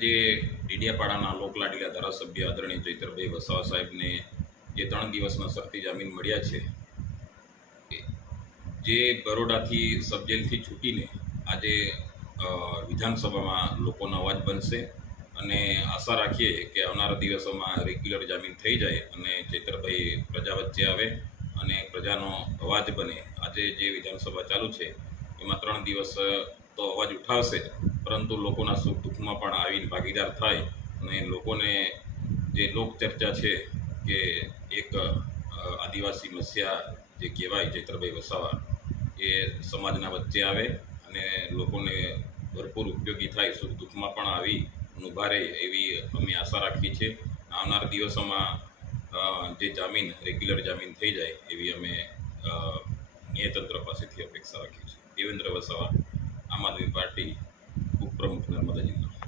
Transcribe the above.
આજે ડેડિયાપાડાના લોકલાડીલા ધારાસભ્ય આદરણીય ચૈતરભાઈ વસાવા સાહેબને જે 3 દિવસના શરતી જામીન મળ્યા છે, જે બરોડાથી સબજેલથી છૂટીને આજે વિધાનસભામાં લોકોનો અવાજ બનશે અને આશા રાખીએ કે આવનારા દિવસોમાં રેગ્યુલર જામીન થઈ જાય અને ચૈતરભાઈ પ્રજા વચ્ચે આવે અને પ્રજાનો અવાજ બને. આજે જે વિધાનસભા ચાલુ છે એમાં 3 દિવસ તો અવાજ ઉઠાવશે જ, પરંતુ લોકોના સુખ દુઃખમાં પણ આવીને ભાગીદાર થાય અને લોકોને જે લોકચર્ચા છે કે એક આદિવાસી મસીહા જે કહેવાય ચૈતરભાઈ વસાવા, એ સમાજના વચ્ચે આવે અને લોકોને ભરપૂર ઉપયોગી થાય, સુખ દુઃખમાં પણ આવી ઊભા રહે એવી અમે આશા રાખીએ છીએ. આવનારા દિવસોમાં જે જામીન રેગ્યુલર જામીન થઈ જાય એવી અમે ન્યાયતંત્ર પાસેથી અપેક્ષા રાખીએ છીએ. દેવેન્દ્ર વસાવા, આમ આદમી પાર્ટી ઉપપ્રમુખ, નર્મદા જિલ્લા.